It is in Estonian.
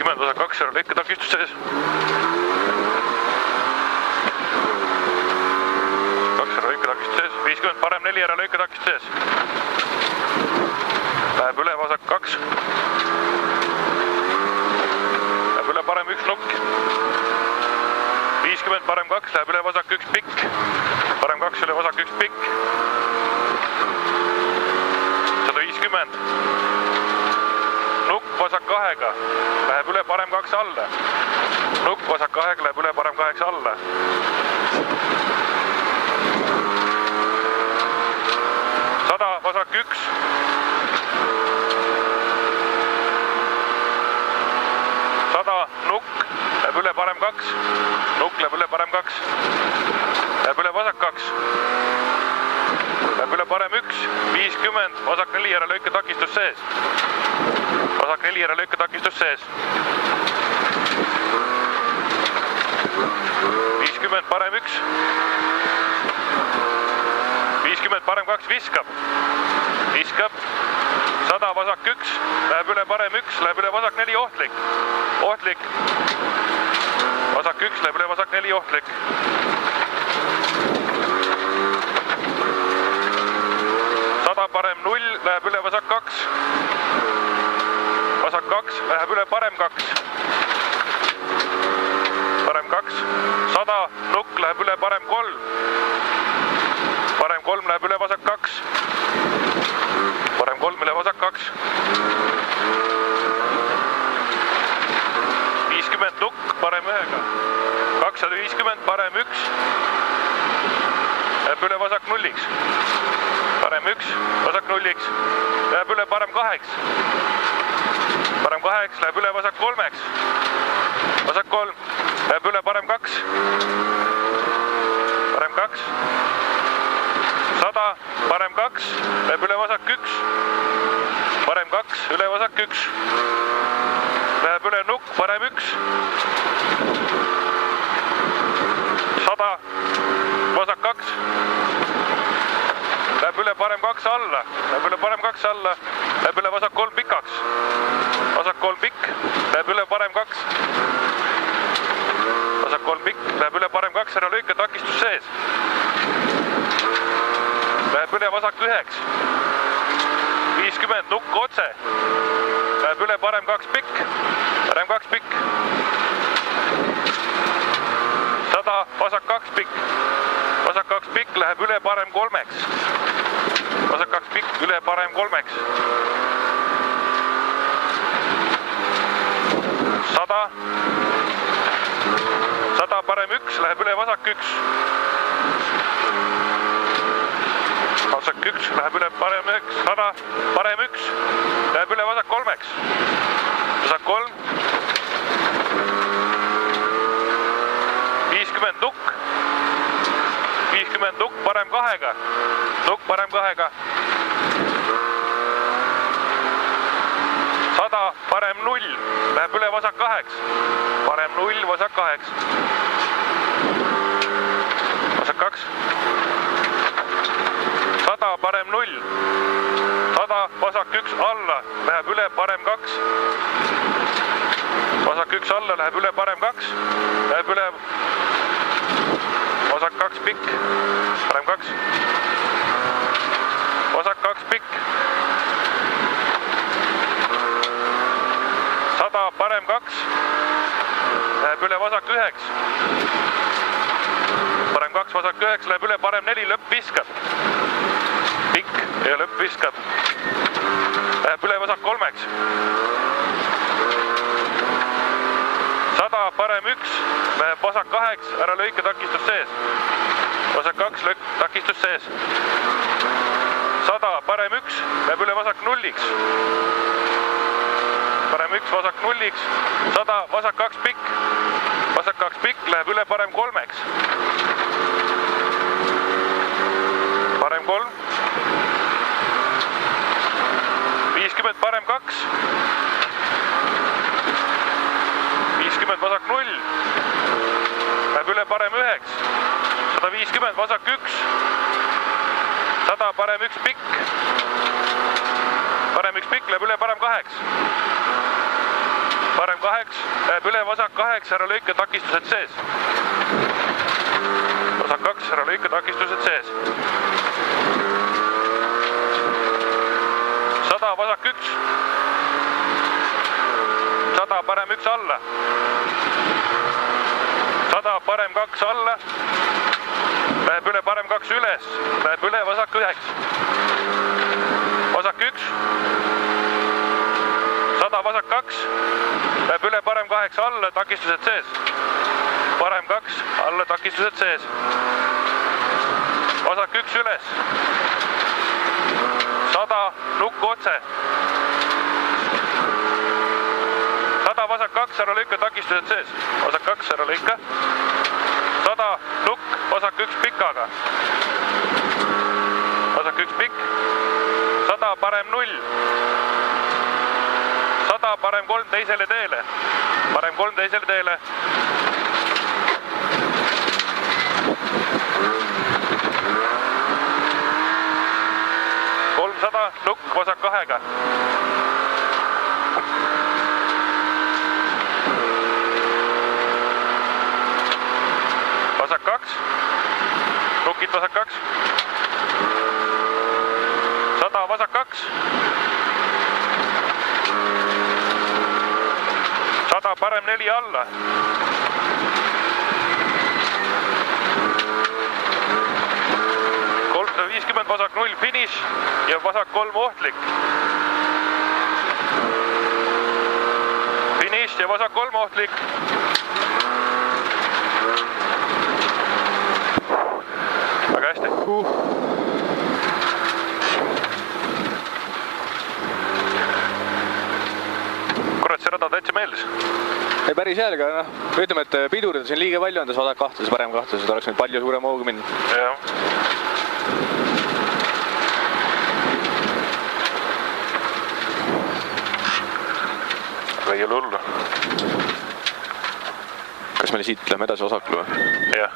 50, osa 2, ära lõike takistus sees. 2, ära lõike takistus sees. 50, parem 4, ära lõike takistus sees. Läheb üle, vasak 2. Läheb üle, parem 1 nukk. 50, parem 2, läheb üle, vasak 1 pikk. Parem 2 üle, vasak 1 pikk. 150. Nukk vasak 2-ga, läheb üle, parem 2 alla. Nukk vasak 2-ga, läheb üle, parem 8 alla. 100, vasak 1. 100, nukk, läheb üle, parem 2. Nukk läheb üle, parem 2. Läheb üle, vasak 2. Läheb üle, parem 1. 50, vasak 4, ära lõike takistus sees. Vasak 4, ära lõike takistus sees. 50, parem 1. 50, parem 2, viskab. Viskab. 100, vasak 1, läheb üle, parem 1, läheb üle, vasak 4, ohtlik. Ohtlik. Vasak 1, läheb üle, vasak 4, ohtlik. 100, parem 0, läheb üle, vasak 2. Vasak 2, läheb üle, parem 2. Parem 2. 100, nukk, läheb üle, parem 3. Parem 3, läheb üle, vasak 2. Parem 3, üle, vasak 2. 50, nukk, parem 1-ga. 250, parem 1. Läheb üle, vasak 0-iks. Parem 1, vasak 0-iks. Läheb üle, parem 2-ks. Parem 2-ks, läheb üle, vasak 3-ks. Vasak 3, läheb üle, parem 2. Parem 2. 100, parem 2, läheb üle, vasak 1. Parem 2, üle, vasak 1. Läheb üle, nukk, parem 1. 100, vasak 2. Läheb üle, parem 2 alla. Läheb üle, parem 2 alla. Läheb üle, vasak 3 pikaks. Vasak 3 pikk. Läheb üle, parem 2. Vasak 3 pikk. Läheb üle, parem 2. Ära lõika takistus sees. Läheb üle, vasak 1-ks. 50, nukk otse. Läheb üle, parem 2 pikk. Parem 2 pikk. 100, vasak 2 pikk. Vasak 2 pikk, läheb üle, parem 3-ks. Vasak 2 pikk, üle, parem 3-ks. 100. 100, parem 1, läheb üle, vasak 1. Vasak 1, läheb üle, parem 1. 100, parem 1, läheb üle, vasak 3-ks. Vasak 3. 50, nukk. 50, nukk, parem 2-ga. Nukk, parem 2-ga. 100, parem 0, läheb üle, vasak 2-ks. Parem 0, vasak 2-ks. Vasak 2. 100, parem 0. 100, vasak 1 alla, läheb üle, parem 2. Vasak 1 alla, läheb üle, parem 2. Läheb üle, vasak 2 pikk. Parem 2. Vasak 2 pikk. 100, parem 2. Läheb üle, vasak 1-ks. Parem 2, vasak 1-ks, läheb üle, parem 4, lõpp viskab. Pikk ja lõpp viskab. Läheb üle, vasak 3-ks. 100, parem 1, läheb vasak 2-ks, ära lõike takistus sees. Vasak 2, lõik takistus sees. 100, parem 1, läheb üle, vasak 0-iks. Parem 1, vasak 0-iks. 100, vasak 2 pikk. Vasak 2 pikk, läheb üle, parem 3-ks. Parem 3. 50, parem 2. 50, vasak 0. Läheb üle, parem 1-ks. 150, vasak 1. 100, parem 1 pikk. Parem 1 pikk, läheb üle, parem 2-ks. parem 8, läheb üle vasak 8, ära lõika takistused sees. Vasak 2, ära lõika takistused sees. 100, vasak 1. 100, parem 1 alla. 100, parem 2 alla. Läheb üle parem 2 üles, läheb üle vasak 9. Vasak 1. 100, vasak 2. Läheb üle parem 8 alla, takistused sees. Parem 2, alla takistused sees. Vasak 1 üles. 100, nukk otse. 100, vasak 2, ära lõika takistused sees. Vasak 2, ära lõika. 100, nukk, vasak 1 pikaga. Vasak 1 pikk. 100, parem 0. 100, parem 3 teisele teele. Parem 3 teisele teele. 300, nukk, vasak 2-ga. Vasak 2. Nukid vasak 2. 100, vasak 2. 100, parem 4 alla. 350, vasak 0, finiš ja vasak 3 ohtlik. Finiš ja vasak 3 ohtlik. Väga hästi. Kurat, see rada täitsa meeldis. Ei päris hea, aga noh, ütleme, et pidurida siin liiga palju on tas vasak kahtluses, parem kahtluses, oleks nüüd palju suurem hoogu minna. Jah. Aga ei ole hullu. Kas meil siit lähme edasi vasakule või? Jah.